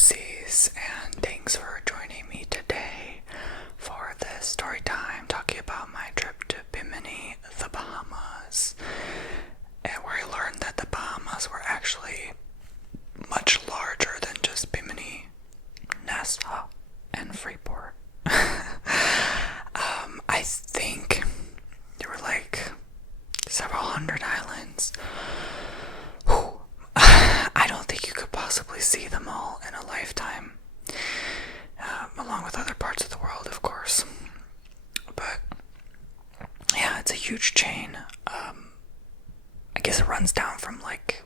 Oopsies, and thanks for joining me today for this story time talking about my trip to Bimini, the Bahamas, and where I learned that the Bahamas were actually much larger than just Bimini, Nassau, and Freeport. I think there were like several hundred islands. Whew. I don't think you could possibly see them all in a lifetime, along with other parts of the world, of course. But yeah, it's a huge chain. I guess it runs down from like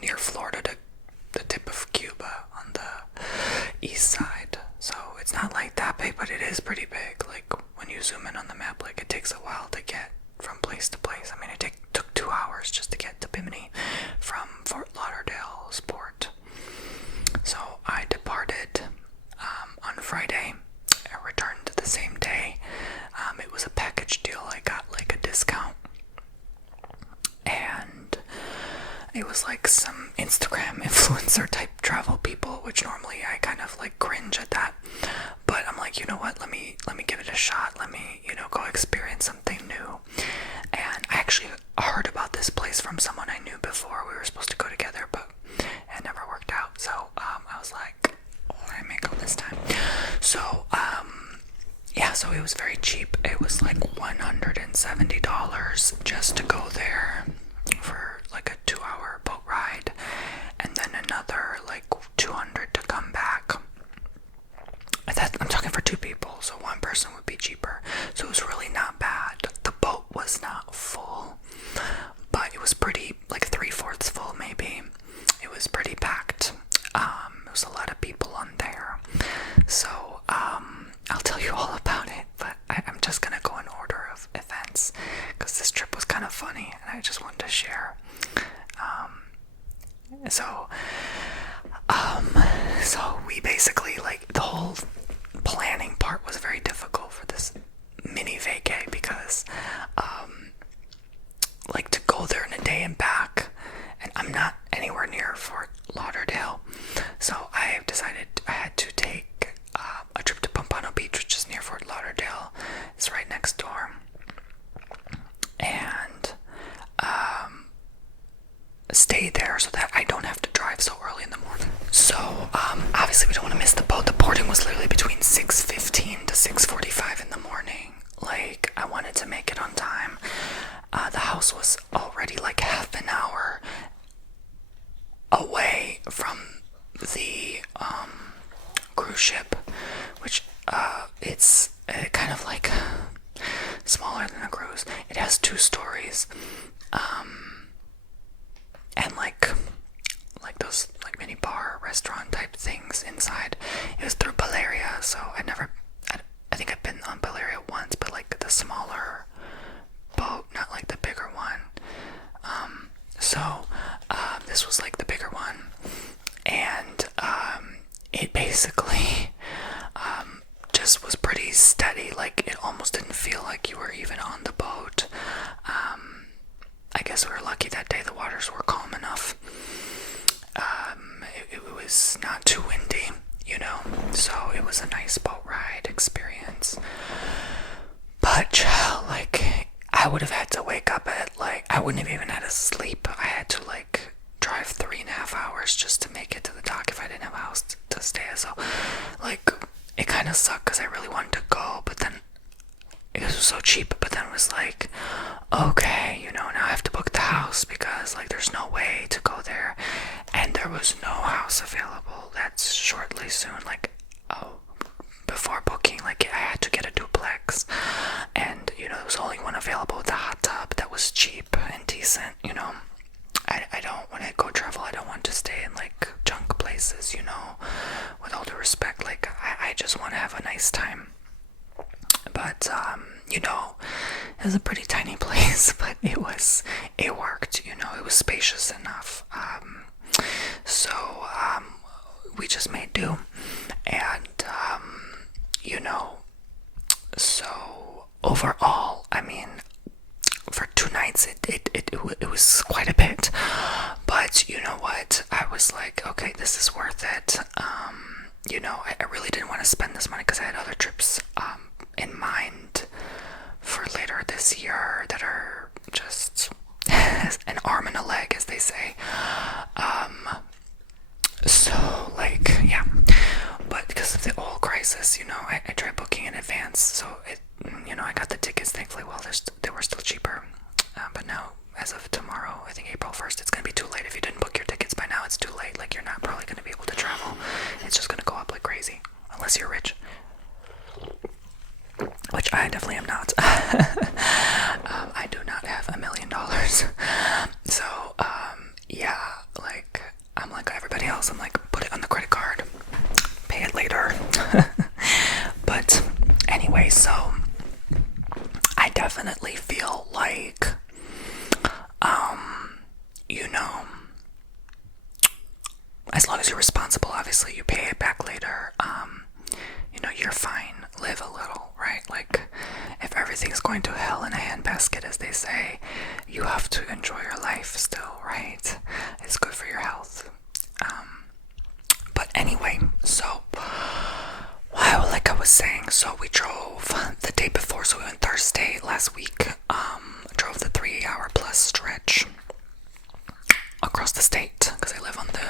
near Florida to the tip of Cuba on the east side. So it's not like that big, but it is pretty big. Like when you zoom in on the map, like it takes a while to get from place to place. I mean, it took 2 hours just to get to Bimini from Fort Lauderdale's port. So I departed on Friday and returned the same day. It was a package deal. I got like a discount, and it was like some Instagram influencer type travel people, which normally I kind of like cringe at that. But I'm like, you know what? Let me give it a shot. Let me, go experience something new. And I actually heard about this place from someone I knew before. We were supposed to go together, but it never worked out. So I was like, oh, I may go this time. So yeah, so it was very cheap. It was like $170 just to go there for like a 2-hour boat ride, and then another like $200 to come back. I'm talking for 2 people, so one person would be cheaper. So it was really not bad. The boat was not full, but it was pretty, like 3/4 full maybe. It was pretty packed. There was a lot of people on there. So I'll tell you all about it, but I'm just gonna go in order of events because this trip was kind of funny and I just wanted to share. So we basically, like, the whole planning part was very difficult for this mini vacay because like to go there in a day and back, and I'm not anywhere near Fort Lauderdale, so I decided I had to take a trip to Bomboni Beach, which is near Fort Lauderdale. It's right next door, and stay there so that I don't have to drive so early in the morning. So obviously we don't want to miss the boat. The boarding was literally between 6:15 to 6:45 in the morning. Like, I wanted to make it on time. The house was already like half an hour away from the cruise ship, which it's kind of like smaller than a cruise. It has 2 stories, and like those like mini bar restaurant type things inside. It was through Balearia, so I think I've been on Balearia once, but like the smaller boat, not like the bigger one. So this was like the bigger one, and it basically just was pretty steady. Like, it almost didn't feel like you were even on the boat. I guess we were lucky that day the waters were calm enough. It was not too windy, so it was a nice boat ride experience. But like, I would have had to wake up at I wouldn't have even had to sleep. I had to like drive 3.5 hours just to make it to the dock if I didn't have a house to stay at. So like, it kind of sucked because I really wanted to go, but then it was so cheap. But then it was like, okay, now I have to book the house because like there's no way to go there, and there was no house available. That's shortly soon. Like, before booking, like, I had to get a duplex, and there was only one available with a hot tub that was cheap and decent. I don't, when I go travel, I don't want to stay in like junk places, with all due respect. Like, I just want to have a nice time. But it was a pretty tiny place, but it worked. It was spacious enough. So we just made do, and so overall, I mean, for 2 nights it was quite a bit. But you know what, I was like, okay, okay, this is worth it. I really didn't want to spend this money because I had other trips in mind for later this year that are just an arm and a leg, as they say. So, like, yeah. But because of the oil crisis, I tried booking in advance. So, I got the tickets, thankfully, while they were still cheaper. But now, as of tomorrow, I think April 1st, it's going to be too late. If you didn't book your tickets by now, it's too late. Like, you're not probably going to be able to travel. It's just going to go up like crazy. Unless you're rich. Which I definitely am not. I do not have $1 million. So, yeah, like, I'm like everybody else. I'm like, put it on the credit card. Pay it later. But anyway, so I definitely feel like, as long as you're responsible, obviously you pay it back later. You're fine. Live a little, right? Like, if everything's going to hell in a handbasket, as they say, you have to enjoy your life still, right? It's good for your health. But anyway, so, wow, like I was saying, so we drove the day before, so we went Thursday last week, drove the 3-hour plus stretch across the state, because I live on the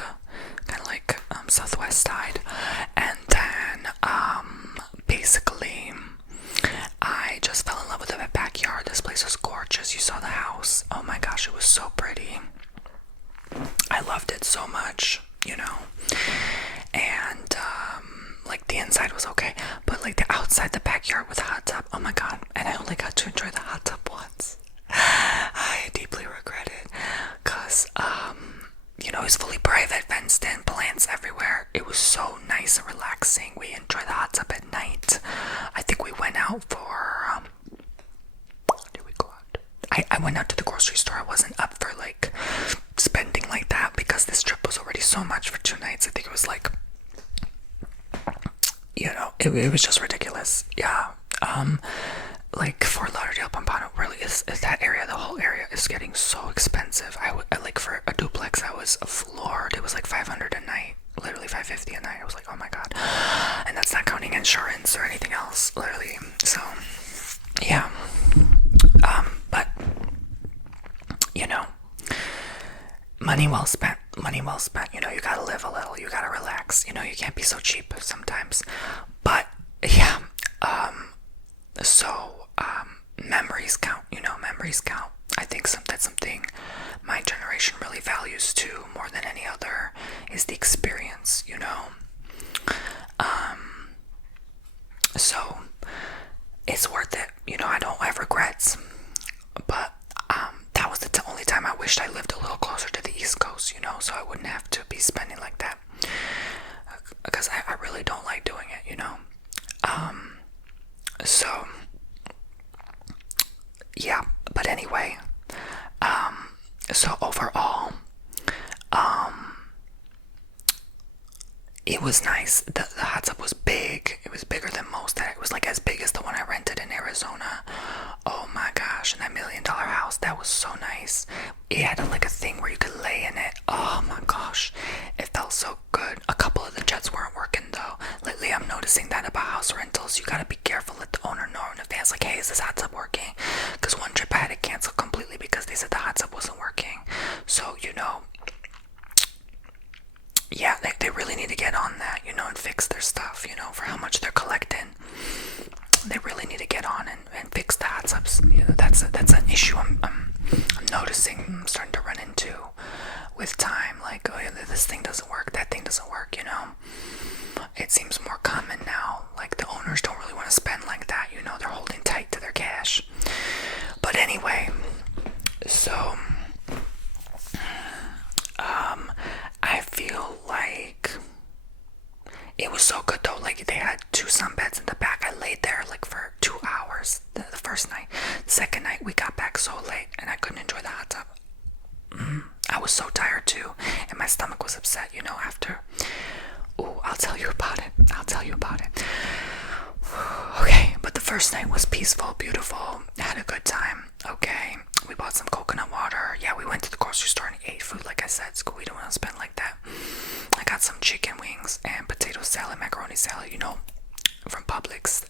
kind of like southwest side, and then basically I just fell in love with the backyard. This place was gorgeous. You saw the house. Oh my gosh, it was so pretty. I loved it so much, and like the inside was okay, but like the outside, the backyard with the hot tub, oh my god. And I only got to enjoy the hot tub once. I deeply regret it, because it's fully private, fenced in, plants everywhere. It was so nice and relaxing. We enjoyed the hot tub at night. I think we went out for did we go out? I went out to the grocery store. I wasn't up for like spending like that, because this trip was already so much for 2 nights. I think it was like, it was just ridiculous. Yeah. Like Fort Lauderdale, Pompano really is that area. The whole area is getting so expensive. I like for a duplex, I was floored. It was like $500 a night, literally $550 a night. I was like, oh my god, and that's not counting insurance or anything else, literally. So, yeah. But money well spent. Money well spent. You gotta live a little. You gotta relax. You can't be so cheap sometimes. But yeah. So, memories count, memories count. I think that's something my generation really values too, more than any other, is the experience, So, it's worth it. I don't have regrets. But, that was the only time I wished I lived a little closer to the East Coast, so I wouldn't have to be spending like that. Because I really don't like doing it, So, yeah, but anyway, so overall, it was nice. The hot tub was big. It was bigger than most. It was like as big as the one I rented in Arizona. Oh my gosh, and that $1 million house, that was so nice. It had like a thing where you could lay in it. Oh my gosh, it felt so good. A couple of the jets weren't working though. Lately I'm noticing that about house rentals, you gotta be careful. Let the owner know in advance, like, hey, is this hot tub working? Because one trip I had to cancel completely because they said the hot tub wasn't working. So, yeah, they really need to get on that, and fix their stuff, for how much they're collecting. They really need to get on and fix the hot tubs. That's an issue I'm noticing, I'm starting to run into with time. Like, oh yeah, this thing doesn't work, that thing doesn't work, It seems more common now. Like, the owners don't really want to spend like that, they're holding tight to their cash. But anyway, so I feel like it was so good though. Like, they had 2 sunbeds in the back. I laid there like for 2 hours the first night. The second night we got back so late and I couldn't enjoy the hot tub. I was so tired too, and my stomach was upset, after. Ooh, I'll tell you about it. Okay, but the first night was peaceful, beautiful. I had a good time. Okay, we bought some coconut water. Yeah, we went to the grocery store and ate food. Like I said, school, we don't want to spend like that. I got some chicken wings and potato salad, macaroni salad, from Publix.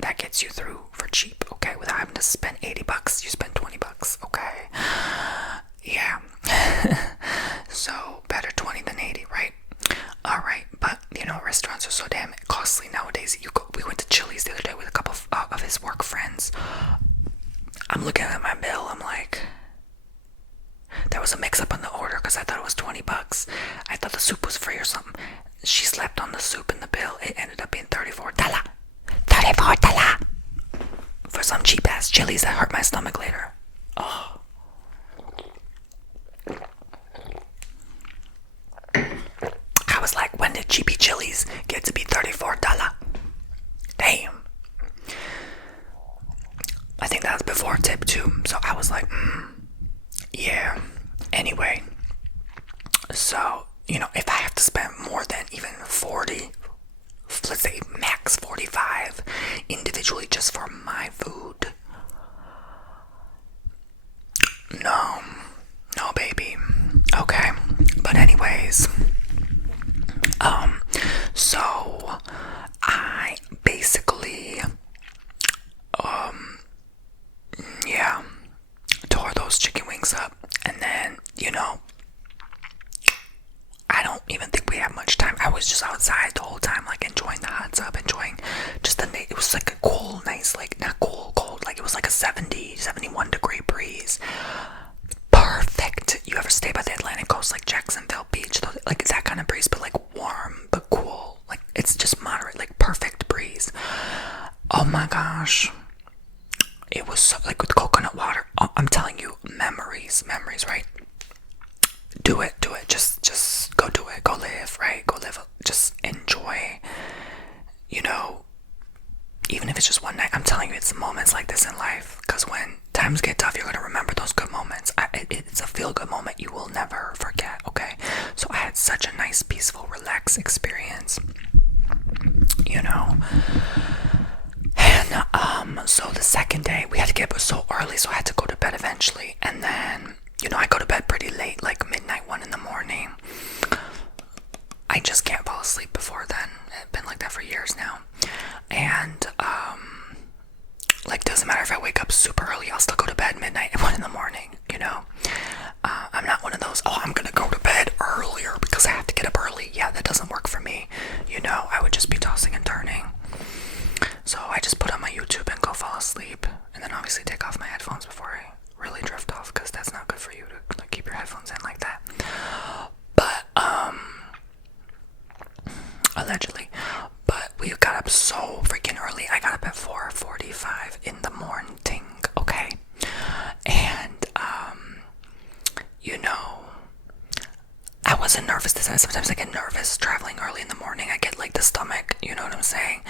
That gets you through for cheap, okay? Without having to spend $80, you spend $20, okay? Yeah. So better 20 than 80, right? All right, but restaurants are so damn costly nowadays. We went to Chili's the other day with a couple of his work friends. I'm looking at my bill. I'm like, there was a mix-up on the order because I thought it was $20. I thought the soup was free or something. She slept on the soup in the bill. It ended up being $34. $34 for some cheap-ass Chili's that hurt my stomach later. Oh. I was like, when did cheapy Chili's get to be $34? Damn. I think that was before tip too. So I was like, yeah. Anyway, so, if I have to spend more than even 40, let's say max 45 individually just for my food, no baby. Okay, but anyways, so I basically yeah, tore those chicken wings up, and then I don't even think we had much time. I was just outside the whole time, like enjoying the hot tub, enjoying just it was like a cool, nice, like not cool, cold, like it was like a 71 degree breeze. Perfect. You ever stay by the Atlantic coast, like Jacksonville Beach? Like it's that kind of breeze, but like warm but cool. Like it's just moderate, like perfect breeze. Oh my gosh. It was so, like with coconut water. Oh, I'm telling you, memories, right? Do it. Just go do it. Go live, right? Go live. Just enjoy. Even if it's just one night. I'm telling you, it's moments like this in life. Because when times get tough, you're gonna remember those good moments. It's a feel-good moment you will never forget. Okay. So I had such a nice, peaceful, relaxed experience. And so the second day we had to get up so early, so I had to go to bed eventually. And then I go to bed pretty late, like midnight, 1 in the morning. I just can't fall asleep before then. It's been like that for years now. And like doesn't matter if I wake up super early, I'll still go to bed midnight and 1 in the morning. I'm not one of those, I'm gonna go to bed earlier because I have to get up early. Yeah, that doesn't work for me. I would just be tossing and turning. So I just put on my YouTube and go fall asleep, and then obviously take off my headphones before I really drift off, because that's not good for you to keep your headphones in like that. But allegedly. But we got up so freaking early. I got up at 4:45 in the morning. Okay, and I wasn't nervous this time. Sometimes I get nervous traveling early in the morning. I get like the stomach, you know what I'm saying?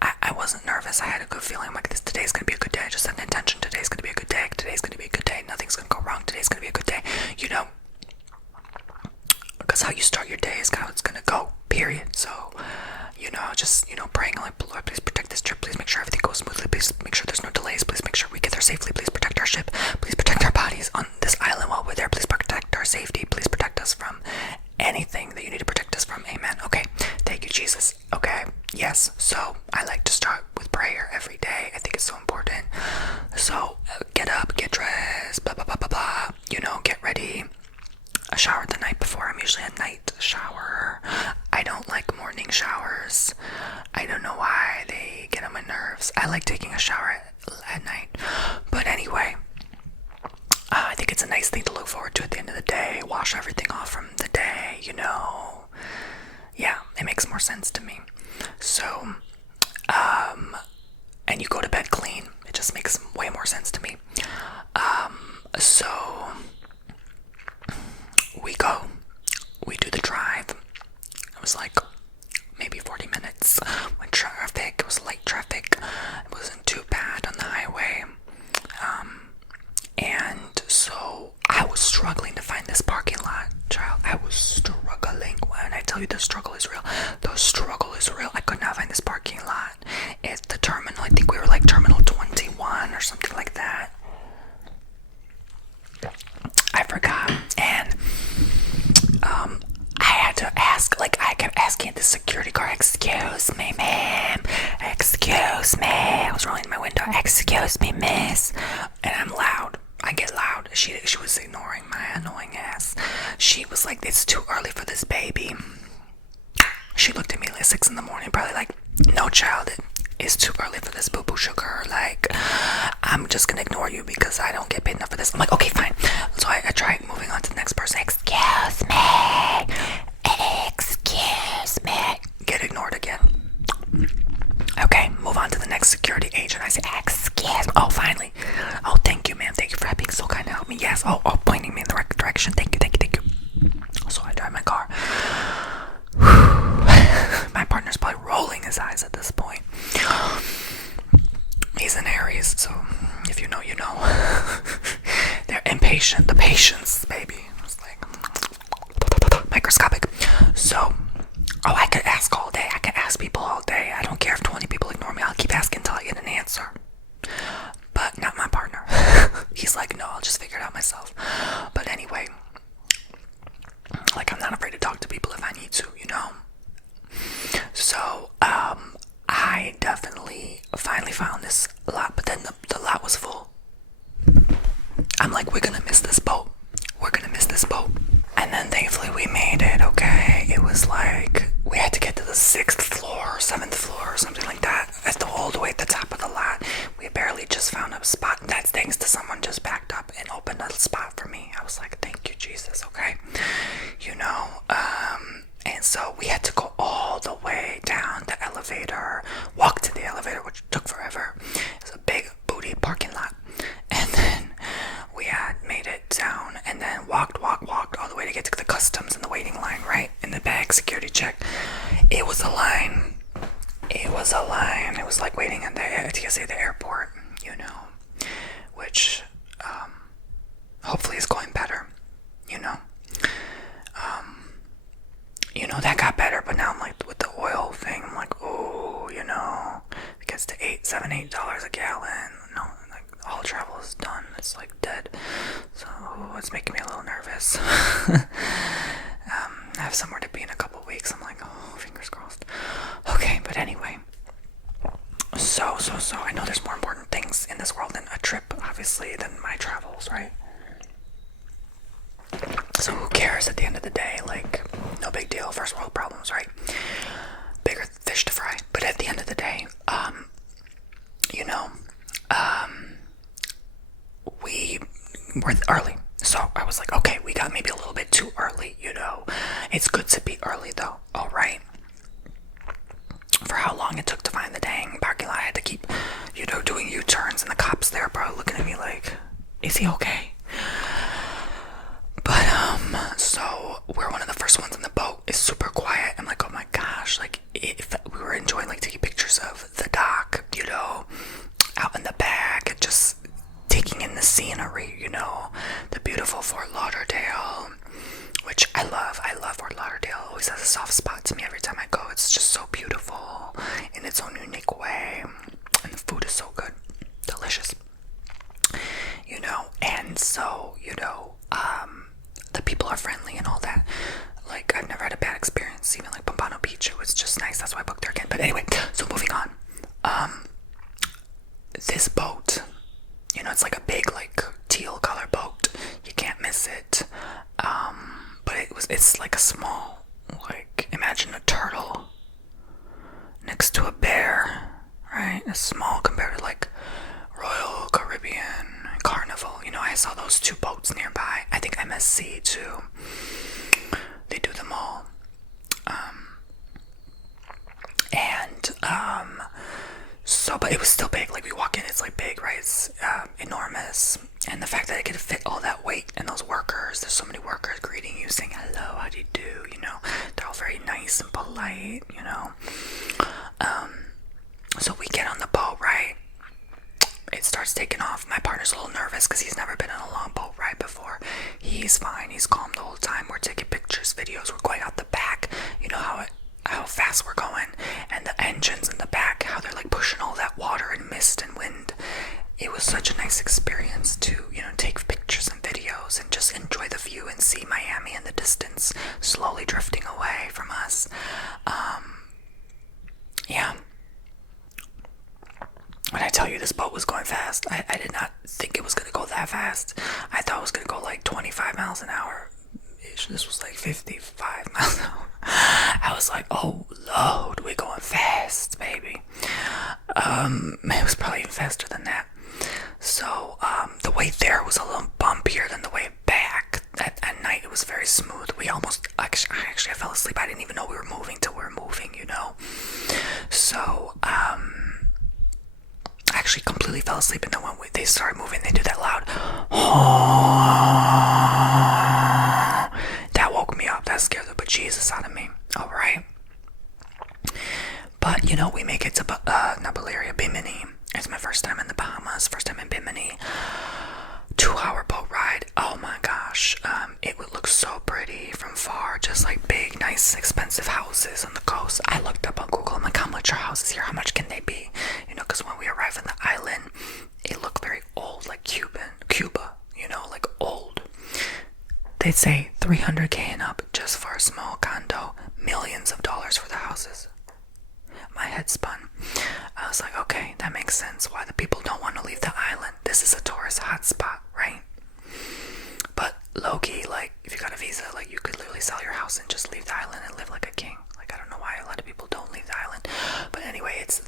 I wasn't nervous. I had a good feeling. I'm like, today's gonna be a good day. I just had an intention. Today's gonna be a good day. Today's gonna be a good day. Nothing's gonna go wrong. Today's gonna be a good day. Because how you start your day is how it's gonna go. Period. So, just praying like, Lord, please protect this trip. Please make sure everything goes smoothly. Please make sure there's no delays. Please make sure we get there safely. Please protect our ship. Please protect our bodies on this island while we're there. Please protect our safety. Please protect us from anything that you need to protect us from. Amen. Okay. Thank you, Jesus. Okay. Yes. So I like to start with prayer every day. I think it's so important. So get up, get dressed, blah, blah, blah, blah, blah. Get ready. A shower the night before. I'm usually a night shower. I don't like morning showers. I don't know why they get on my nerves. I like taking a shower at night. But anyway, I think it's a nice thing to look forward to at the end of the day. Wash everything off from the day, Yeah, it makes more sense to me. So, and you go to bed clean. It just makes way more sense to me. So we do the drive. It was like maybe 40 minutes with traffic. It was light traffic. It wasn't too bad on the highway. And so I was struggling to find this parking lot, child. I was struggling. When I tell you the struggle is real, the struggle is real. I could not find this parking lot. It's the terminal. I think we were like terminal 21 or something like that. asking the security guard, "Excuse me, ma'am. Excuse me." I was rolling my window, "Excuse me, miss." And I'm loud. I get loud. She was ignoring my annoying ass. She was like, "It's too early for this baby." She looked at me like 6 in the morning, probably like, "No, child, it's too early for this boo-boo sugar. Like, I'm just gonna ignore you because I don't get paid enough for this." I'm like, "Okay, fine." So I try moving on to the next person. "Excuse me. Excuse me." Get ignored again. Okay, move on to the next security agent. I say, "Excuse me." Oh, finally. "Oh, thank you, ma'am. Thank you for being so kind to help me." "Yes." Oh, pointing me in the right direction. "Thank you, thank you, thank you." So I drive my car. My partner's probably rolling his eyes at this point. He's an Aries, so if you know, you know. They're impatient. The patience, baby. It's like microscopic. So, I could ask all day. I could ask people all day. I don't care if 20 people ignore me. I'll keep asking until I get an answer. But not my partner. He's like, "No, I'll just figure it out myself." But anyway, like, I'm not afraid to talk to people if I need to, you know? So, I definitely finally found this lot, but then the lot was full. I'm like, "We're gonna miss this boat. We're gonna miss this boat." And then thankfully we made it, okay? It was like, we had to get to the 6th floor, 7th floor, or something like that. That's all the way at the top of the lot. We barely just found a spot. That's thanks to someone just backed up and opened a spot for me. I was like, "Thank you, Jesus," okay? You know, and so we had to go all the way down the elevator, walk to the elevator, which took forever. It was a big booty parking lot. And then we had made it down and then walked all the way to get to the customs and the waiting line, right? In the bag security check. It was a line. It was like waiting at the TSA at the airport, you know, which hopefully is going better, you know. That got better, but now I'm like, with the oil thing, I'm like, oh, you know, it gets to $7-8 a gallon. No, like, all travel is done. It's like dead. So it's making me a little nervous. I have somewhere to be in a couple weeks. I'm like, oh, fingers crossed. Okay, but anyway. So I know there's more important things in this world than a trip, obviously, than my travels, right? So who cares at the end of the day? Like, no big deal. First world problems, right? Bigger fish to fry. But at the end of the day, we were early. So I was like, okay, we got maybe a little bit too early, you know. It's good to be early though, all right? For how long it took to find the dang parking lot, I had to keep, doing U-turns, and the cops there probably looking at me like, is he okay? But, so we're one of the first ones in the boat. It's super quiet. I'm like, oh my gosh, like, if we were enjoying, like, taking pictures of the dock, out in the back, just taking in the scenery, the beautiful Fort Lauderdale, which I love. I love Fort Lauderdale. It always has a soft spot to me every time I go. It's just so beautiful in its own unique way, and the food is so good, delicious, and so, the people are friendly and all that. Like, I've never had a bad experience, even like Bomboni Beach. It was just nice. That's why I booked there again. But anyway, so moving on. This boat, it's like a big, like, teal color boat. You can't miss it. But it's like a small, like, imagine a turtle next to a bear, right? It's small compared to, like, Royal Caribbean, Carnival. I saw those two boats nearby. I think MSC too. They do them all. But it was still big. Like, we walk in, it's like big, right? It's enormous. And the fact that it could fit all that weight and those workers, there's so many workers greeting you, saying hello, how do you do? They're all very nice and polite, So we get on the boat, right? It starts taking off. My partner's a little nervous because he's never been on a long boat ride before. He's fine. He's calm the whole time. We're taking pictures, videos. We're going out the back. How fast we're going, and the engines in the back, how they're like pushing all that water and mist and wind. It was such a nice experience to, take pictures and videos and just enjoy the view and see Miami in the distance slowly drifting away from us. this boat was going fast. I did not think it was going to go that fast. I thought it was going to go like 25 miles an hour. This was like 55 miles an hour. I was like, oh Lord, we're going fast, baby. It was probably even faster than that. So the way there was a little bumpier than the way back. At night it was very smooth. I fell asleep. I didn't even know we were moving till we were moving, you know. So I actually completely fell asleep, and then when they started moving, they do that loud that woke me up. That scared the bejesus out of me. All right. But you know, we make it to Bimini. It's my first time in the Bahamas, first time in Bimini. 2-hour boat ride. Oh my gosh. It would look so pretty from far, just like big, nice, expensive houses on the coast. I looked up on Google. I'm like, how much are houses here? How much can they be? You know, because when we arrived on the island, it looked very old, like Cuba, you know, like old. They'd say $300K and up just for a small condo, millions of dollars for the houses. My head spun. I was like, okay, that makes sense why the people don't want to leave the island. This is a tourist hotspot, right? But low-key, like, if you got a visa, like, you could literally sell your house and just leave the island and live like a king. Like, I don't know why a lot of people don't leave the island. But anyway, it's,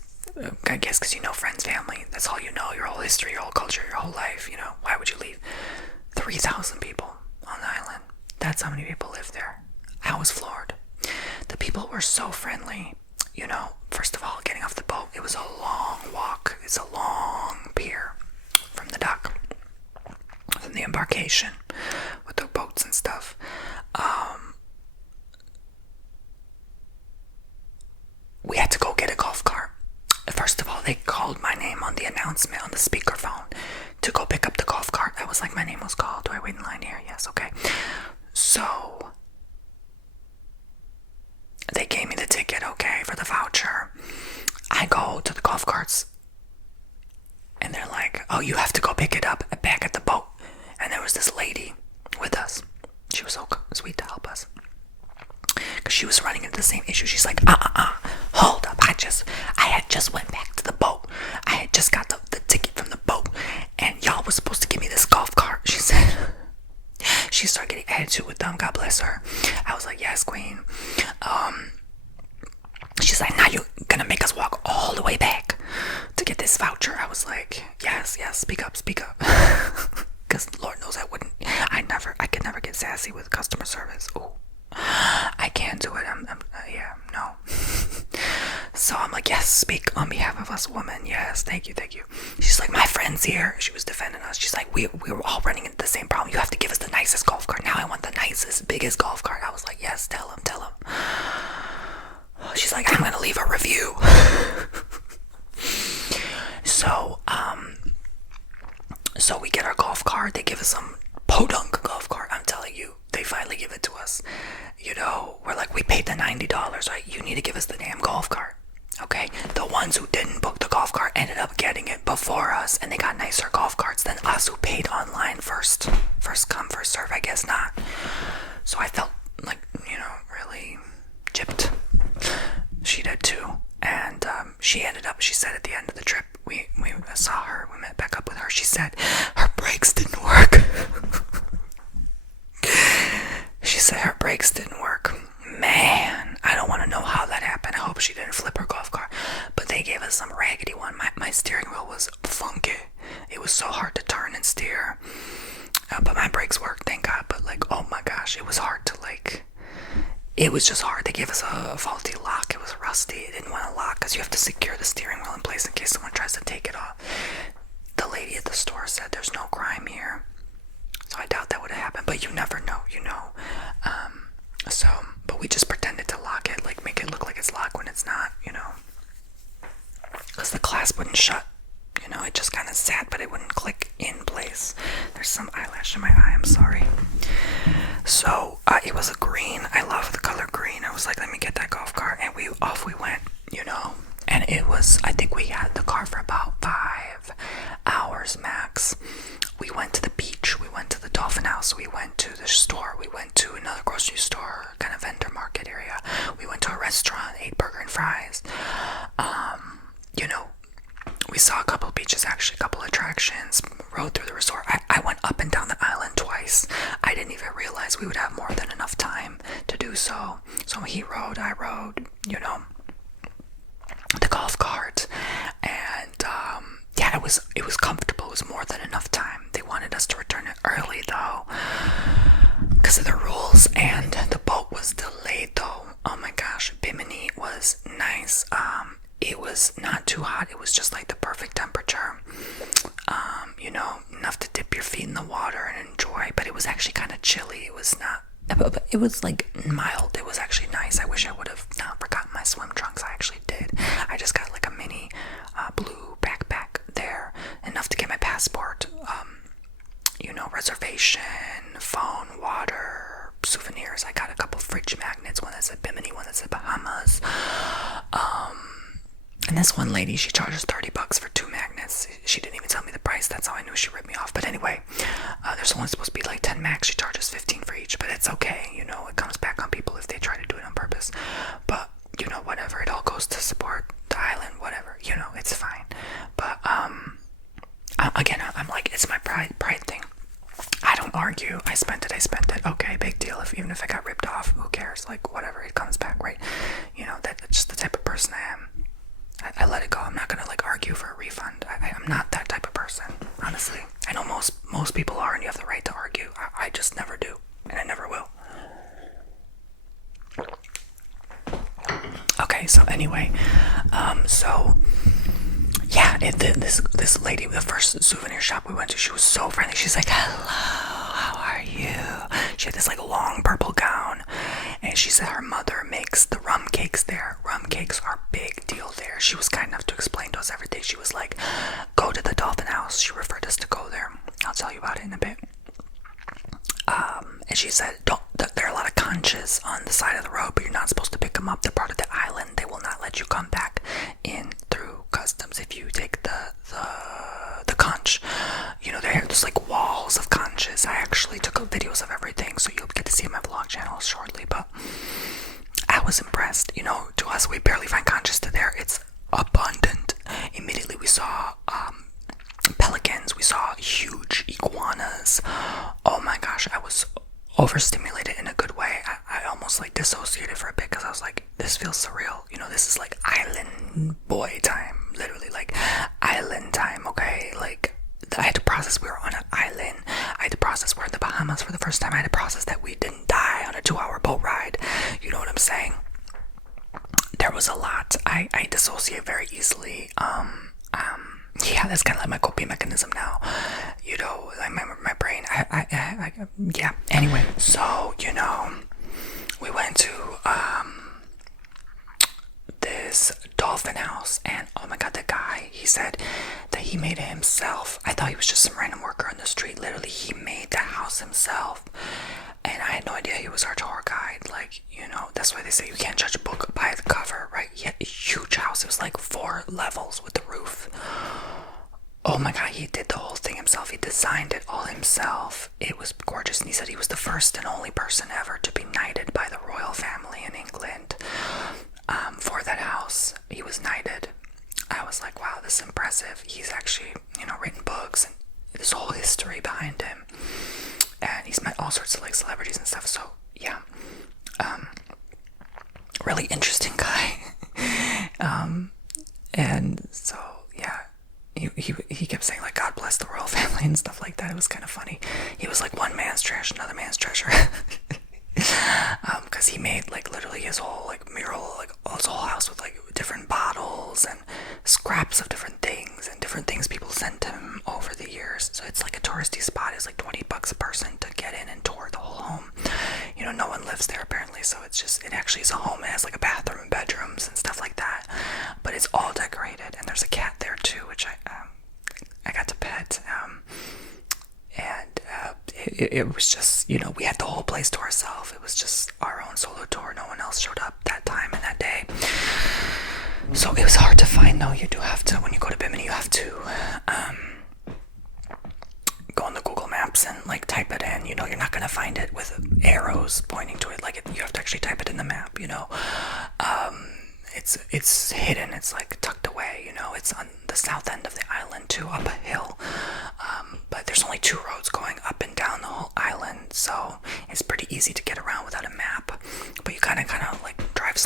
I guess because you know friends, family. That's all you know, your whole history, your whole culture, your whole life, you know. Why would you leave? 3,000 people on the island. That's how many people live there. I was floored. The people were so friendly. You know, first of all, getting off the boat, it was a long walk. It's a long pier from the dock, from the embarkation with the boats and stuff. We had to go get a golf cart. First of all, they called my name on the announcement on the speakerphone to go pick up the golf cart. I was like, my name was called. Do I wait in line here? Yes, okay. So they gave me the ticket, okay, for the voucher. I go to the golf carts, and they're like, oh, you have to go pick it up back at the boat. And there was this lady with us. She was so sweet to help us, because she was running into the same issue. She's like, hold up. I had just went back to the boat. I had just got the ticket from the boat, and y'all was supposed to give me this golf cart, she said. She started getting attitude with them, God bless her. I was like, yes, queen. She's like, now you're gonna make us walk all the way back to get this voucher. I was like, yes, speak up. Because Lord knows I could never get sassy with customer service. Oh, I can't do it. No. So I'm like, yes, speak on behalf of us women. Yes, thank you. She's like, my friend's here. She was defending us. She's like, we were all running into the same problem. You have to give us the nicest golf cart. Now I want the nicest, biggest golf cart. I was like, yes, tell him. She's like, I'm gonna leave a review. So we get our golf cart. They give us some podunk golf cart. I'm telling you, they finally give it to us. You know, we're like, we paid the $90, right? You need to give us the damn golf cart. Okay, the ones who didn't book the golf cart ended up getting it before us, and they got nicer golf carts than us who paid online first come, first serve. I guess not. So I felt like, you know, really gypped. She did too. And she said at the end of the trip, we saw her, we met back up with her, she said her brakes didn't work. She said her brakes didn't work. Man, I don't want to know how that happened. I hope she didn't flip her golf cart. But they gave us some raggedy one. My steering wheel was funky. It was so hard to turn and steer. But my brakes worked, thank God. But like, oh my gosh, it was hard to it was just hard. They gave us a faulty lock. It was rusty. It didn't want to lock because you have to secure the steering wheel in place in case someone tries to take it off. The lady at the store said there's no crime here. So I doubt that would have happened, but you never know, you know. But we just pretended to lock it, like make it look like it's locked when it's not, you know. Because the clasp wouldn't shut, you know, it just kind of sat, but it wouldn't click in place. There's some eyelash in my eye, I'm sorry. So it was a green. I love the color green. I was like, let me get that golf cart, and off we went, you know. And it was, I think we had the car for about 5 hours max. We went to the beach, we went to the Dolphin House, we went to the store, we went to another grocery store, kind of vendor market area. We went to a restaurant, ate burger and fries. You know, we saw a couple beaches rode, the golf cart, and yeah, it was comfortable. It was more than enough time. They wanted us to return it early though, because of the rules, and the boat was delayed though. Oh my gosh, Bimini was nice. It was not too hot. It was just like the perfect temperature. Enough to dip your feet in the water and enjoy, but it was actually kind of chilly. It was not, it was like mild. It was actually nice. I wish I would have not forgotten my swim trunks. I actually did. I just got like a mini blue backpack there, enough to get my passport, reservation, phone, water, souvenirs. I got a couple fridge magnets, one that said Bimini, one that said Bahamas. And this one lady, she charges $30 for 2 magnets. She didn't even tell me the price. That's how I knew she ripped me off. But anyway, there's one supposed to be like 10 max. She charges 15 for each, but it's okay. It comes back on people if they try to do it on purpose. But whatever. It all goes to support the island. Whatever. It's fine. But again, I'm like, it's my pride thing. I don't argue. I spent it. Okay, big deal. Even if I got ripped off, who cares? Like, whatever. It comes back, right? That's just the type of person I am. I let it go. I'm not gonna like argue for a refund. I'm not that type of person, honestly. I know most people are, and you have the right to argue. I just never do, and I never will. Okay, so anyway, yeah, this lady, the first souvenir shop we went to, she was so friendly. She's like, hello, how are you? She had this like long purple gown, and she said her mother makes the rum cakes there. Rum cakes are big deal there. She was kind enough to explain to us everything. She was like, go to the Dolphin House. She referred us to go there. I'll tell you about it in a bit. And she said, there are a lot of conches on the side of the road, but you're not supposed to pick them up. They're part of the island. They will not let you come back in through customs if you take the conch. There's like walls of conches. I actually took videos of everything, so you'll get to see my vlog channel shortly. But I was impressed. To us, we barely find conches. To there, it's abundant. Immediately, we saw pelicans. We saw huge iguanas. Oh my gosh, I was overstimulated in a good way. I almost like dissociated for a bit because I was like, this feels surreal. This is like island boy time, literally like island time. Okay, like I had to process we were on an island. I had to process we're in the Bahamas for the first time. I had to process that we didn't die on a 2-hour boat ride. You know what I'm saying? There was a lot. I dissociate very easily. Yeah, that's kind of like my coping mechanism now. Like my brain. Yeah. Anyway, so we went to this Dolphin House, and oh my god, the guy, he said that he made it himself. I thought he was just some random worker on the street. Literally, he made the house himself, and I had no idea he was our tour guide. Like, that's why they say you can't judge a book by the cover, right? He had a huge house. It was like 4 levels with the roof. Oh my god, he did the whole thing himself. He designed it all himself. It was gorgeous, and he said he was the first and only person ever to be knighted by the royal family in England for that house. He was knighted. I was like, wow, this is impressive. He's actually, written books, and there's a whole history behind him. And he's met all sorts of like celebrities and stuff. So yeah, really interesting guy. And so yeah, he kept saying like, God bless the royal family and stuff like that. It was kind of funny. He was like, one man's trash, another man's treasure. Because he made like literally his whole like mural, like his whole house with like different bottles and scraps of different things and different things people sent him over the years. So it's like a touristy spot. It's like $20 a person to get in and tour the whole home. No one lives there apparently, so it actually is a home. It has like a bathroom and bedrooms and stuff like that, but it's all decorated, and there's a cat there too, which I got to pet. And it was just, we had the whole place to ourselves. It was just our own solo tour. No one else showed up that time and that day. So it was hard to find though. You do have to, when you go to Bimini, you have to go on the Google Maps and like type it in. You're not gonna find it with arrows pointing to it. Like you have to actually type it in the map. It's hidden. It's like tucked away. It's on the south end of the island too, up a hill. But there's only 2 roads going up and down the whole island, so it's pretty easy to get around without a map. But you kind of like drive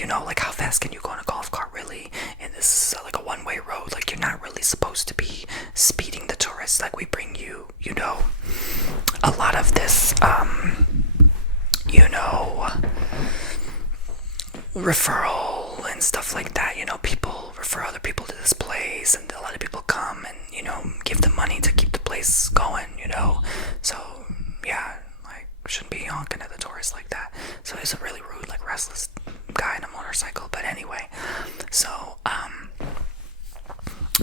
you know, like how fast can you go in a golf cart really? And this is like a one-way road. Like you're not really supposed to be speeding the tourists. Like we bring you, you know, a lot of this, you know, referral and stuff like that. You know, people refer other people to this place, and a lot of people come and, you know, give them money to keep the place going, you know. So yeah, like shouldn't be honking at the tourists like that. So he's a really rude, like restless guy on a motorcycle. But anyway, so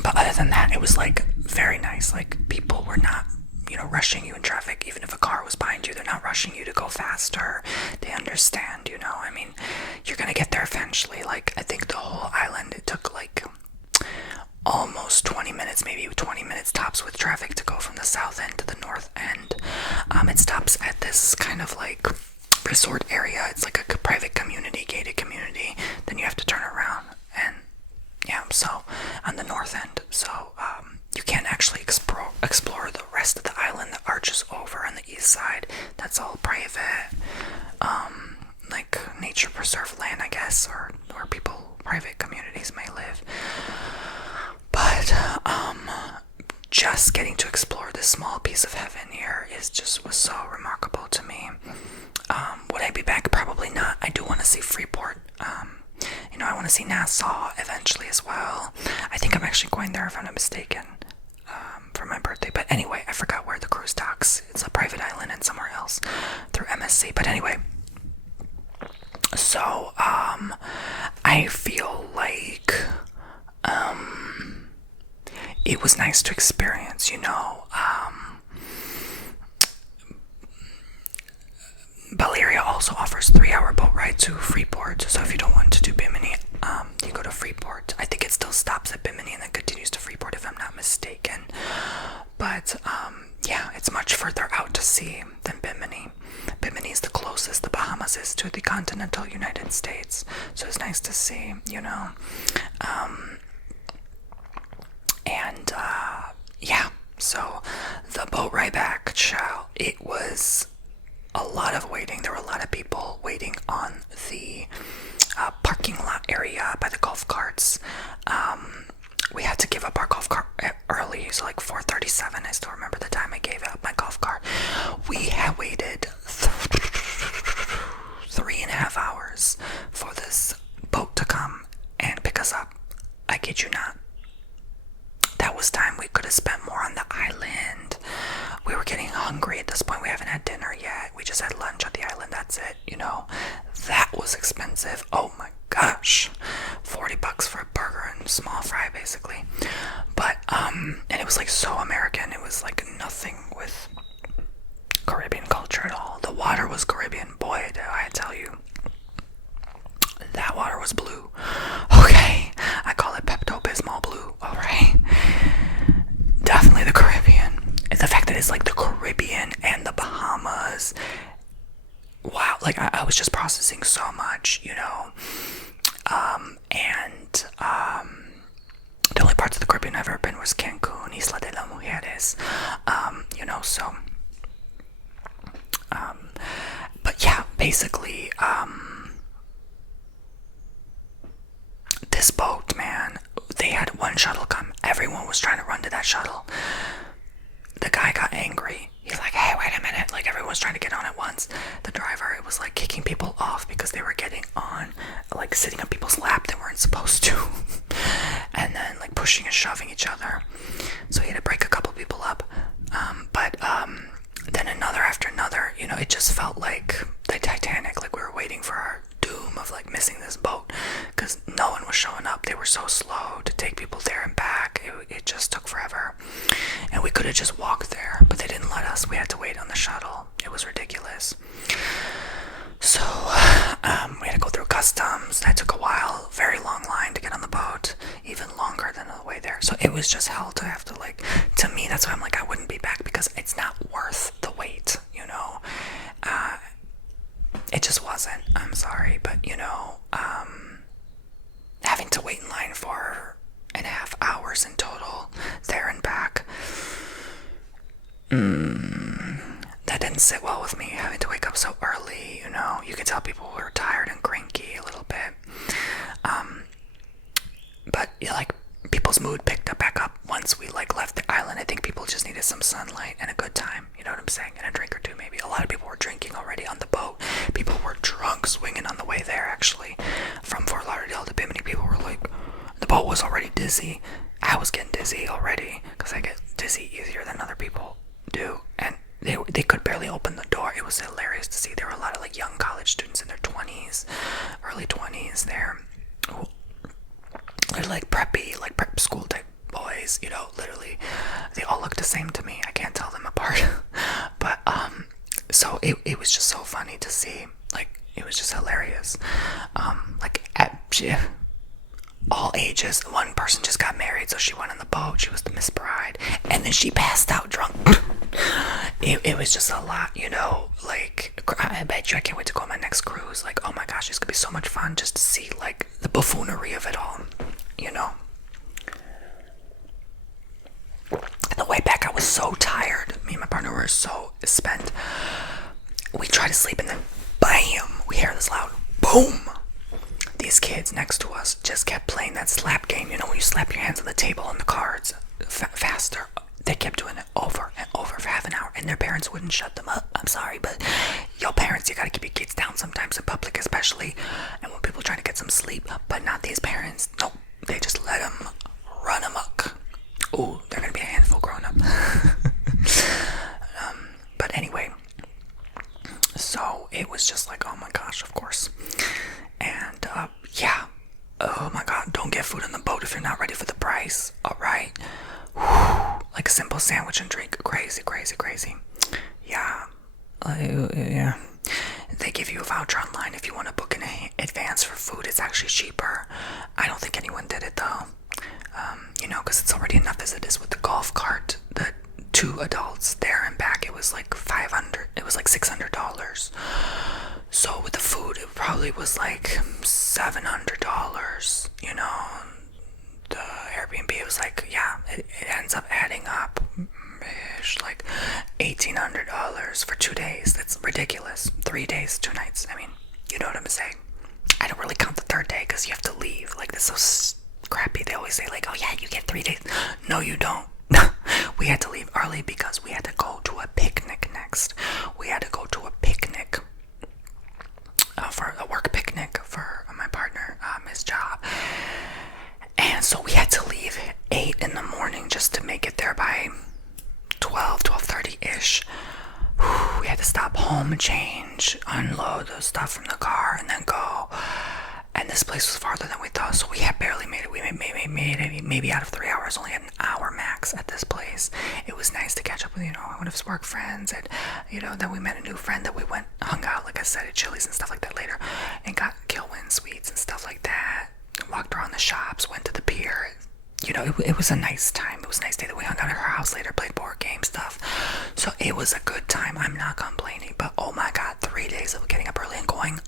but other than that, it was like very nice. Like people were not, you know, rushing you in traffic. Even if a car was behind you, they're not rushing you to go faster. They understand, you know. I mean, you're gonna get there eventually. Like I think the whole island, it took like almost 20 minutes, maybe 20 minutes tops with traffic to go from the south end to the north end. It stops at this kind of like resort area. It's like a private community, gated community. Then you have to turn around, and yeah, so on the north end. So you can't actually explore the rest of the island that arches over on the east side. That's all private, like nature preserve land, I guess, or where people, private communities may live. But just getting to explore this small piece of heaven here was so remarkable to me. Would I be back? Probably not. I do want to see Freeport. You know, I want to see Nassau eventually as well. I think I'm actually going there, if I'm not mistaken, for my birthday. But anyway, I forgot where the cruise docks. It's a private island and somewhere else through MSC. But anyway, so I feel like it was nice to experience, you know. Valeria also offers 3-hour boat ride to Freeport, so if you don't want to do Bimini, you go to Freeport. I think it still stops at Bimini and then continues to Freeport, if I'm not mistaken. But yeah, it's much further out to sea than Bimini. Bimini is the closest the Bahamas is to the continental United States, so it's nice to see, you know. And yeah, so the boat ride back, child, it was a lot of waiting. There were a lot of people waiting on the parking lot area by the golf carts. We had to give up our golf cart early, so like 4:37. I still remember the time I gave up my golf cart. We had waited 3.5 hours for this boat to come and pick us up. I kid you not. That was time we could have spent more on the island. We were getting hungry at this point. We haven't had dinner yet. We just had lunch at the island. That's it, you know. That was expensive. Oh my gosh. $40 for a burger and small fry, basically. But, and it was like so American. It was like nothing with Caribbean culture at all. The water was Caribbean. Boy, do I tell you. That water was blue. Okay. I call it Pepto-Bismol blue. Alright. Definitely the Caribbean. And the fact that it's like the Caribbean and the Bahamas. Wow. Like I was just processing so much, you know. The only parts of the Caribbean I've ever been was Cancun, Isla de las Mujeres. You know, so but yeah, basically, this boat, man, they had one shuttle come. Everyone was trying to run to that shuttle. The guy got angry. He's like, hey, wait a minute. Like, everyone's trying to get on at once. The driver, it was like kicking people off because they were getting on, like sitting on people's lap that weren't supposed to. And then like pushing and shoving each other. So he had to break a couple people up. But then another after another, you know, it just felt like the Titanic. Like we were waiting for our doom of like missing this boat because no one was showing up. They were so slow to take people there and back. It just took forever, and we could have just walked there, but they didn't let us. We had to wait on the shuttle. It was ridiculous. So we had to go through customs. That took a while. Very long line to get on the boat, even longer than the way there. So it was just hell to have to, like, to me, that's why I'm like, I wouldn't be back because it's not worth the wait, you know. It just wasn't. I'm sorry, but you know, having to wait in line for 4.5 hours in total, there and back, that didn't sit well with me. Having to wake up so early, you know, you could tell people were tired and cranky a little bit. yeah, like people's mood picked up back up once we like left the island. I think people just needed some sunlight and a good time, you know what I'm saying, and a drink or two maybe. A lot of people were drinking already on the boat. People were drunk swinging on the way there, actually, from Fort Lauderdale to Bimini. People were like, the boat was already dizzy. I was getting dizzy already because I get dizzy easier than other people do, and they could barely open the door. It was hilarious to see. There were a lot of like young college students in their 20s, early 20s there. They're like preppy, like prep school type boys, you know, literally. They all look the same to me. I can't tell them apart. But so it was just so funny to see. Like, it was just hilarious. Like at all ages. One person just got married, so she went on the boat. She was the Miss Bride, and then she passed out drunk. It was just a lot, you know. Like, I bet you I can't wait to go on my next cruise. Like, oh my gosh, it's gonna be so much fun just to see like the buffoonery of it all, you know. The way back, I was so tired. Me and my partner were so spent. We tried to sleep, and then bam, we hear this loud boom. These kids next to us just kept playing that slap game. You know, when you slap your hands on the table on the cards faster. They kept doing it over and over for half an hour, and their parents wouldn't shut them up. I'm sorry, but your parents, you gotta keep your kids down sometimes in public, especially, and when people trying to get some sleep. But not these parents. Nope, they just let them run amok. Ooh, they're gonna be a handful growing up. But anyway, so it was just like, oh my gosh, of course. And yeah, oh my god, don't get food on the boat if you're not ready for the price. All right. Like a simple sandwich and drink. Crazy. Yeah. Yeah. They give you a voucher online if you want to book in advance for food. It's actually cheaper. I don't think anyone did it though. You know, because it's already enough as it is with the golf cart. The 2 adults there and back, it was like $500. It was like $600. So with the food, it probably was like $700. You know. The Airbnb, it was like, yeah, it ends up adding up like $1,800 for 2 days. That's ridiculous. 3 days, 2 nights. I mean, you know what I'm saying. I don't really count the 3rd day because you have to leave. Like, this is so crappy. They always say like, oh yeah, you get 3 days. No, you don't. We had to leave early because we had to go to a picnic next. We had to go to a picnic for a work picnic for my partner, his job. And so we had to leave at 8 in the morning just to make it there by 12:30-ish. We had to stop home and change, unload the stuff from the car, and then go. And this place was farther than we thought, so we had barely made it. We made it maybe out of 3 hours, only had an hour max at this place. It was nice to catch up with, you know, one of his work friends, and, you know, then we met a new friend that we hung out, like I said, at Chili's and stuff like that later, and got Kilwin sweets and stuff like that. Walked around the shops, went to the pier. You know, it was a nice time. It was a nice day that we hung out at her house later, played board game stuff. So it was a good time. I'm not complaining, but oh my god, 3 days of getting up early and going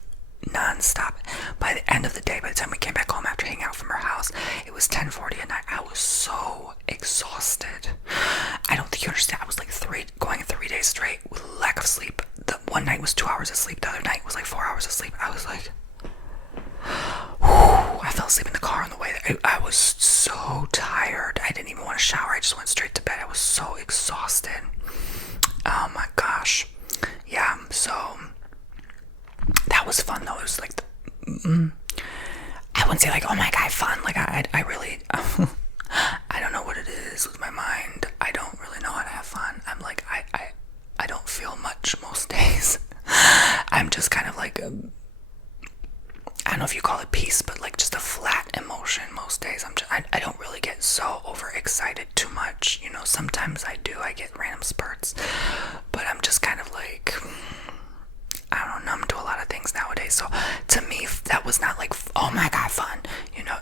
non-stop. By the end of the day, by the time we came back home after hanging out from her house, it was 10:40 at night. I was so exhausted. I don't think you understand. I was like going 3 days straight with lack of sleep. The one night was 2 hours of sleep. The other night was like 4 hours of sleep. I was like, I fell asleep in the car on the way there. I was so tired. I didn't even want to shower. I just went straight to bed. I was so exhausted. Oh my gosh. Yeah, so that was fun though. It was like I wouldn't say like, oh my god, fun. Like I really I don't know what it is with my mind. I don't really know how to have fun. I'm like I don't feel much most days. I'm just kind of like I don't know if you call it peace, but like just a flat emotion most days. I don't really get so overexcited too much. You know, sometimes I do. I get random spurts, but I'm just kind of like, I don't know, numb to a lot of things nowadays. So to me, that was not like, oh my god, fun, you know.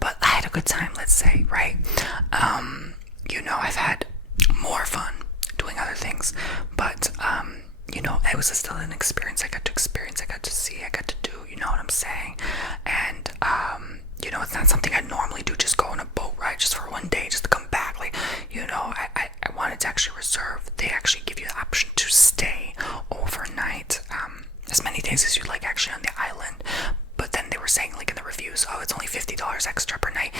But I had a good time, let's say, right? You know, I've had more fun doing other things, but you know, it was still an experience. I got to experience, I got to see, I got to do, you know what I'm saying? And you know, it's not something I normally do, just go on a boat ride just for 1 day, just to come back. Like, you know, I wanted to actually reserve. They actually give you the option to stay overnight, as many days as you like actually on the island. But then they were saying, like in the reviews, oh, it's only $10 extra per night.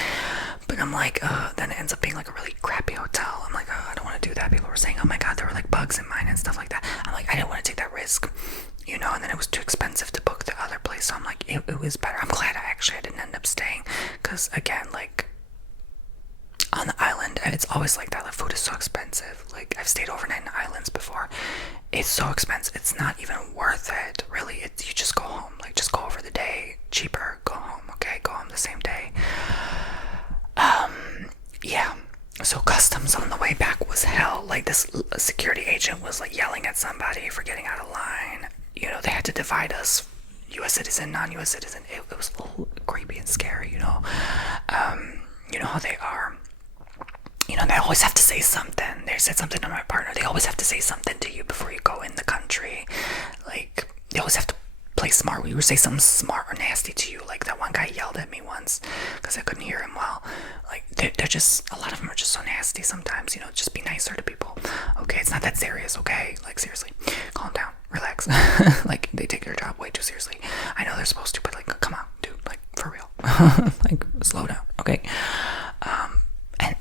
But I'm like, then it ends up being like a really crappy hotel. I'm like, I don't want to do that. People were saying, oh my god, there were like bugs in mine and stuff like that. I'm like, I didn't want to take that risk, you know. And then it was too expensive to book the other place, so I'm like, it was better. I'm glad I didn't end up staying, because again, like, on the island, and it's always like that, the food is so expensive. Like, I've stayed overnight in the islands before. It's so expensive, it's not even worth it, really. You just go home, like, just go over the day, cheaper, go home, okay, go home the same day. Yeah, so customs on the way back was hell. Like, this security agent was like yelling at somebody for getting out of line. You know, they had to divide us, U.S. citizen, non-U.S. citizen. It was a little creepy and scary, you know. You know how they are. You know, they always have to say something. They said something to my partner. They always have to say something to you before you go in the country. Like, they always have to play smart. We would say something smart or nasty to you. Like, that one guy yelled at me once because I couldn't hear him well. Like, they're just, a lot of them are just so nasty sometimes. You know, just be nicer to people. Okay, it's not that serious, okay? Like, seriously, calm down, relax. Like, they take their job way too seriously. I know they're supposed to, but like, come on, dude, like, for real. Like, slow down, okay?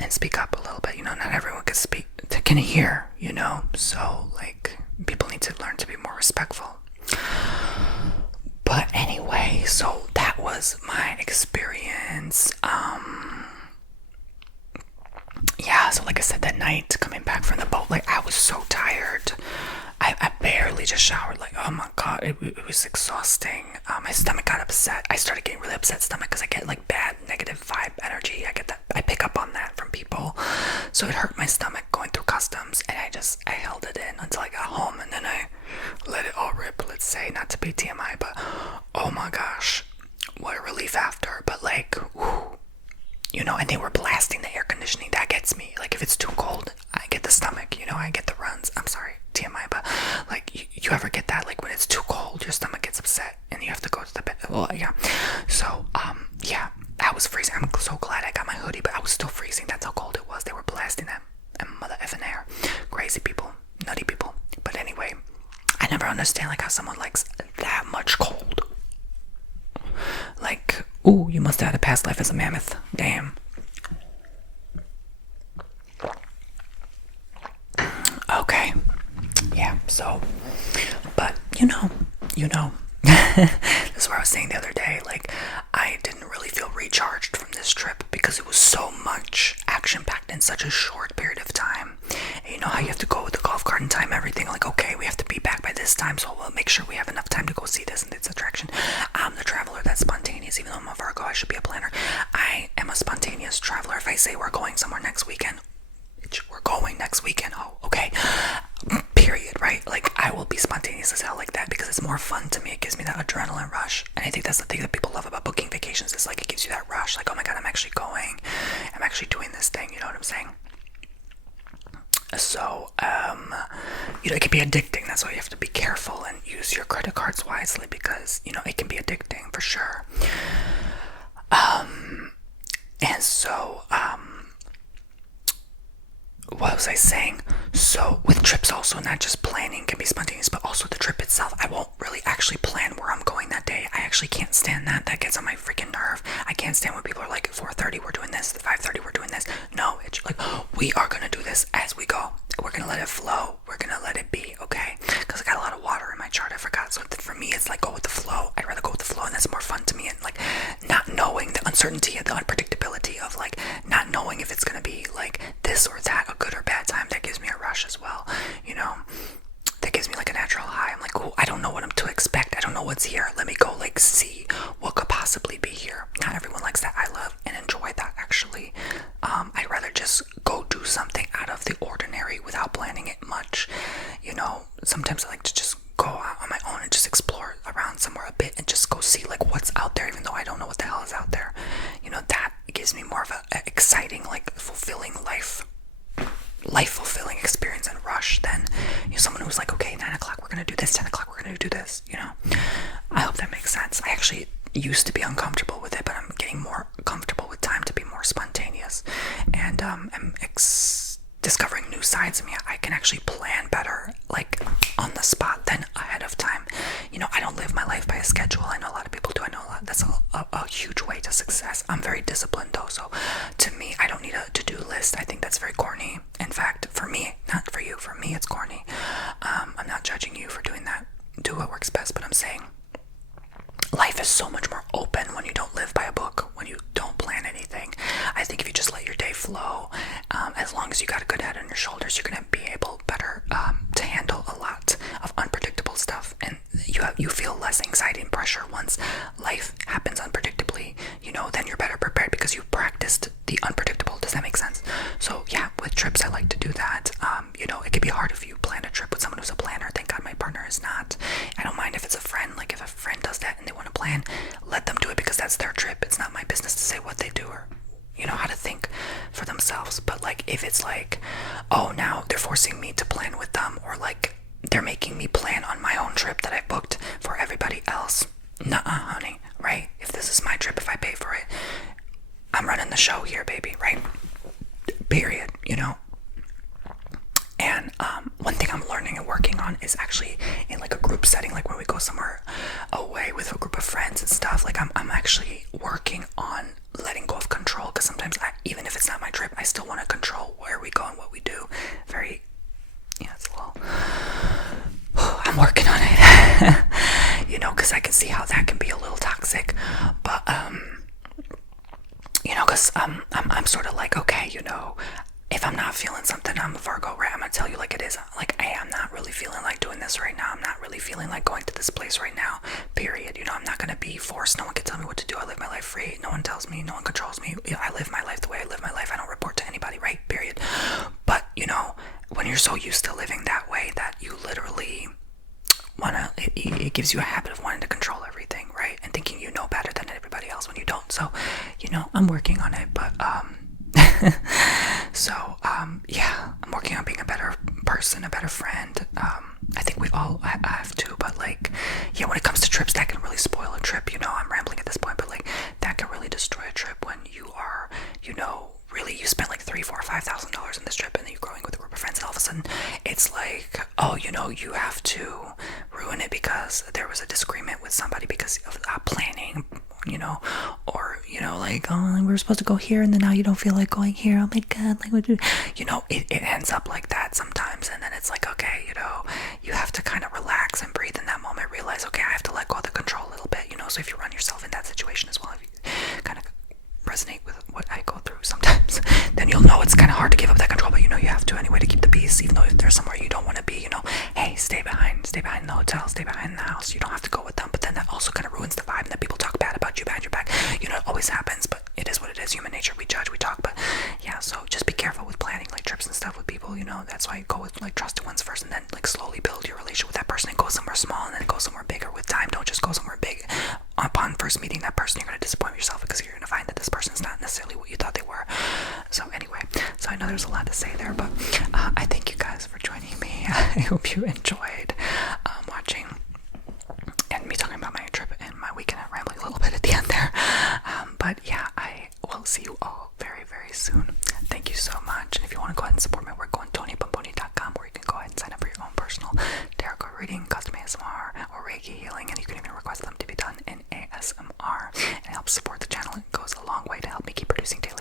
And speak up a little bit, you know. Not everyone can hear, you know. So, like, people need to learn to be more respectful. But anyway, so that was my experience. Yeah, so like I said, that night coming back from the boat, like, I was so tired. I barely just showered. Like, oh my god, it was exhausting. My stomach got upset. I started getting really upset stomach because I get like bad negative vibe energy. I get that, I pick up on that from people. So it hurt my stomach going through customs, and I held it in until I got home, and then I let it all rip, let's say. Not to be TMI, but oh my gosh, what a relief after. But like, whew, you know, and they were blasting the air conditioning. That gets me. Like, if it's too cold, I get the stomach, you know, I get the runs. I'm sorry, TMI, but like, you ever get that? Like, when it's too cold, your stomach gets upset and you have to go to the bed. Well, yeah. So, yeah, I was freezing. I'm so glad I got my hoodie, but I was still freezing. That's how cold it was. They were blasting that and mother effing air. Crazy people, nutty people. But anyway, I never understand like how someone likes that much cold. Like, ooh, you must have had a past life as a mammoth. Damn. Okay. Yeah, so, but, you know, this is what I was saying the other day. Like, I didn't really feel recharged from this trip because it was so much action-packed in such a short period of time. And you know how you have to go with the golf cart and time everything. Like, okay, we have to be back by this time, so we'll make sure we have enough time to go see this and this attraction. I'm the traveler that's spontaneous. Even though I'm a Virgo, I should be a planner. I am a spontaneous traveler. If I say we're going somewhere next weekend, we're going next weekend. Oh, okay. Period, right? Like, I will be spontaneous as hell like that because it's more fun to me. It gives me that adrenaline rush. And I think that's the thing that people love about booking vacations. Is like, it gives you that rush. Like, oh my god, I'm actually going. I'm actually doing this thing. You know what I'm saying? So, you know, it can be addicting. That's why you have to be careful and use your credit cards wisely because, you know, it can be addicting for sure. And so, what was I saying? So with trips also, not just planning can be spontaneous, but also the trip itself. I won't really actually plan where I'm going that day. I actually can't stand that. That gets on my freaking nerve. I can't stand when people are like, 4:30 we're doing this, 5:30 we're doing this. No, it's like, we are gonna do this as we go. We're gonna let it flow. We're gonna let it be, okay? Because I got a lot of water in my chart, I forgot. So for me, it's like, go with the flow. I'd rather go with the flow, and that's more fun to me. And like, not knowing the uncertainty and the unpredictability of like not knowing if it's gonna be like this or that, a good or bad time, that gives me a rush as well, you know. That gives me like a natural high. I'm like, oh, I don't know what I'm to expect. I don't know what's here. Let me go like see what could possibly be here. Not everyone likes that. I love and enjoy that actually. I'd rather just go do something out of the ordinary without planning it much. You know, sometimes I like to just go out on my own and just explore around somewhere a bit and just go see like what's out there, even though I don't know what the hell is out there. You know, that gives me more of a exciting, like fulfilling life fulfilling experience and rush than, you know, someone who's like, okay, 9 o'clock we're gonna do this, 10 o'clock we're gonna do this, you know. I hope that makes sense. I actually used to be uncomfortable with it, but I'm getting more comfortable with time to be more spontaneous, and I'm discovering new sides of me. I can actually plan better, like on the spot, than ahead of time. You know, I don't live my life by a schedule. I know a lot of people do. I know a lot. That's a huge way to success. I'm very open when you don't live by a book, when you don't plan anything. I think if you just let your day flow, as long as you got a good head on your shoulders, you're gonna be able better to handle a lot of unpredictable stuff, and you feel less anxiety and pressure once life happens unpredictably. Then you're better prepared because you've practiced the unpredictable. Does that make sense? So yeah, with trips, I like to do that. It can be hard if you plan a trip with someone who's a planner. Thank God my partner is not. I don't mind if it's a friend. Like if a friend does that and they want to plan, let them do it because that's their trip. It's not my business to say what they do or how to think for themselves. But like if it's like, oh, now they're forcing me to plan with them, or like they're making me plan on my own trip that I booked for everybody else. Nuh-uh, honey, right? If this is my trip, if I pay for it, I'm running the show here, baby, right? Period, And one thing I'm learning and working on is actually in like a group setting, like when we go somewhere away with a group of friends and stuff, like I'm actually working on letting go of control, because sometimes even if it's not my trip, I still want to control where we go and what we do. It's a little, I'm working on it, because I can see how that can be a little toxic, but because I'm sort of like, okay, if I'm not feeling something, I'm a Virgo, right? I'm gonna tell you like it is. Like, hey, I'm not really feeling like doing this right now. I'm not really feeling like going to this place right now, period. I'm not gonna be forced. No one can tell me what to do. I live my life free. No one tells me. No one controls me. I live my life the way I live my life. I don't report to anybody, right? Period. But, when you're so used to living that way that you literally it gives you a habit of wanting to control everything, right? And thinking you know better than everybody else when you don't. So, I'm working on it, but, yeah, I'm working on being a better person, a better friend. I think we all have to, but like, yeah, when it comes to trips, that can really spoil a trip. I'm rambling at this point, but like, that can really destroy a trip when you are, really, you spent like $3,000, $4,000, $5,000 on this trip, and then you're going with a group of friends, and all of a sudden, it's like, oh, you have to ruin it because there was a disagreement with somebody because of planning, or like, oh, we were supposed to go here, and then now you don't feel like going here. Oh my God, like, what do it ends up like that sometimes, and then it's like, okay, you have to kind of relax and breathe in that moment, realize, okay, I have to let go of the control a little bit, so if you run yourself in that situation as well, if you kind of resonate with what I go through sometimes, then you'll know it's kind of hard to give up that control, but you have to anyway to keep the peace, even though if there's somewhere you don't want to be, hey, stay behind the hotel, stay behind the house, you don't have to go with them, but then that also kind of ruins the vibe, and that people talk bad about you behind your back, it always happens, but it is what it is, human nature, we judge, we talk, but yeah, so just be careful with planning like trips and stuff with people, that's why you go with like trusted ones first, and then like slowly build your relationship with that person and go somewhere small and then go somewhere bigger with time. Don't just go somewhere big. Upon first meeting that person, you're going to disappoint yourself because you're going to find that this person's not necessarily what you thought they were. So anyway, so I know there's a lot to say there, but I thank you guys for joining me. I hope you enjoyed watching and me talking about my trip and my weekend and rambling a little bit at the end there. But yeah, I will see you all very, very soon. Thank you so much. And if you want to go ahead and support my work, go on TonyBomboni.com, where you can go ahead and sign up for your own personal tarot card reading, custom ASMR, or Reiki healing, and you can even request them to be done in ASMR. And it helps support the channel. It goes a long way to help me keep producing daily